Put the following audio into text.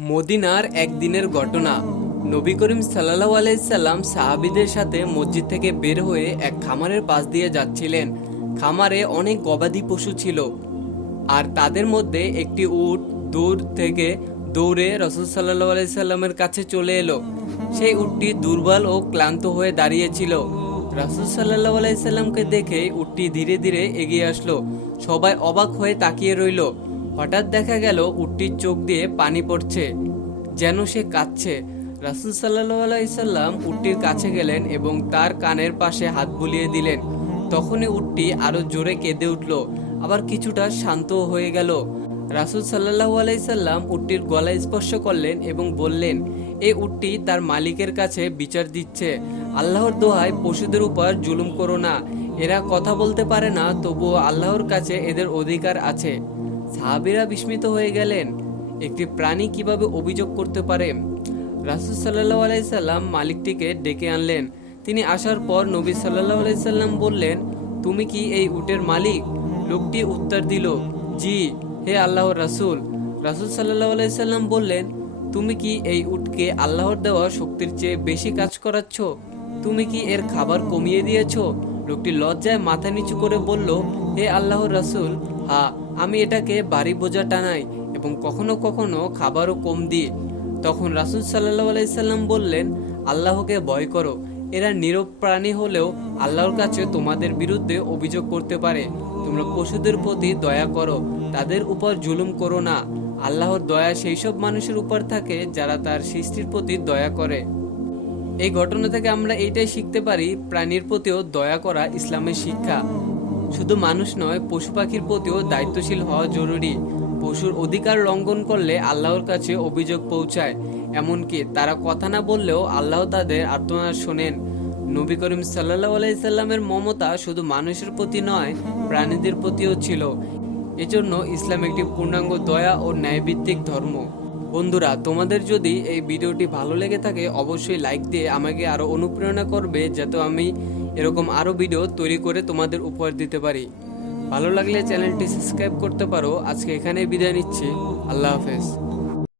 মদিনার একদিনের ঘটনা। নবী করিম সাল্লাহ আলাইসাল্লাম সাহাবিদের সাথে মসজিদ থেকে বের হয়ে এক খামারের পাশ দিয়ে যাচ্ছিলেন। খামারে অনেক গবাদি পশু ছিল। আর তাদের মধ্যে একটি উট দূর থেকে দৌড়ে রসুল সাল্লাহ আলাইসাল্লামের কাছে চলে এলো। সেই উটটি দুর্বল ও ক্লান্ত হয়ে দাঁড়িয়েছিল। রাসুল সাল্লাহ আলাইসাল্লামকে দেখে উটটি ধীরে ধীরে এগিয়ে আসলো। সবাই অবাক হয়ে তাকিয়ে রইল। হঠাৎ দেখা গেল উটটির চোখ দিয়ে পানি পড়ছে, যেন সে কাঁদছে। রাসুল সাল্লাহ আলাইসাল্লাম উটটির কাছে গেলেন এবং তার কানের পাশে হাত বুলিয়ে দিলেন। তখনই উটটি আরও জোরে কেঁদে উঠল, আবার কিছুটা শান্ত হয়ে গেল। রাসুল সাল্লাহ আলাইসাল্লাম উটটির গলায় স্পর্শ করলেন এবং বললেন এই উটটি তার মালিকের কাছে বিচার দিচ্ছে। আল্লাহর দোহায় পশুদের উপর জুলুম করো না। এরা কথা বলতে পারে না, তবুও আল্লাহর কাছে এদের অধিকার আছে। সাহাবিরা বিস্মিত হয়ে গেলেন। একটি প্রাণী কীভাবে অভিযোগ করতে পারে? রাসুল সাল্লাহ আলাইসাল্লাম মালিকটিকে ডেকে আনলেন। তিনি আসার পর নবী সাল্লাহ আলাইসাল্লাম বললেন, তুমি কি এই উটের মালিক? লোকটি উত্তর দিল, জি, হে আল্লাহর রাসুল। রাসুল সাল্লাহ আলাইসাল্লাম বললেন, তুমি কি এই উটকে আল্লাহর দেওয়া শক্তির চেয়ে বেশি কাজ করাচ্ছ? তুমি কি এর খাবার কমিয়ে দিয়েছ? লোকটি লজ্জায় মাথা নিচু করে বলল, হে আল্লাহর রাসুল আমি এটাকে বাড়ি বোঝা টানাই এবং কখনো কখনো খাবারও কম দিই। তখন রাসুল সাল্লাহ আলাইসাল্লাম বললেন, আল্লাহকে ভয় করো, এরা নীরব প্রাণী হলেও আল্লাহর কাছে তোমাদের বিরুদ্ধে অভিযোগ করতে পারে। তোমরা পশুদের প্রতি দয়া করো, তাদের উপর জুলুম করো না। আল্লাহর দয়া সেই সব মানুষের উপর থাকে যারা তার সৃষ্টির প্রতি দয়া করে। এই ঘটনা থেকে আমরা এইটাই শিখতে পারি, প্রাণীর প্রতিও দয়া করা ইসলামের শিক্ষা। শুধু মানুষ নয়, পশু পাখির প্রতিও দায়িত্বশীল হওয়া জরুরি। পশুর অধিকার লঙ্ঘন করলে আল্লাহর কাছে অভিযোগ পৌঁছায়। এমনকি তারা কথা না বললেও আল্লাহ তাদের আর্তনাদ শোনেন। নবী করিম সাল্লাহ আলাইসাল্লামের মমতা শুধু মানুষের প্রতি নয়, প্রাণীদের প্রতিও ছিল। এজন্য ইসলাম একটি পূর্ণাঙ্গ দয়া ও ন্যায়ভিত্তিক ধর্ম। বন্ধুরা, তোমাদের যদি এই ভিডিওটি ভালো লেগে থাকে, অবশ্যই লাইক দিয়ে আমাকে আরও অনুপ্রেরণা করবে, যাতে আমি এরকম আরও ভিডিও তৈরি করে তোমাদের উপহার দিতে পারি। ভালো লাগলে চ্যানেলটি সাবস্ক্রাইব করতে পারো। আজকে এখানেই বিদায় নিচ্ছি। আল্লাহ হাফেজ।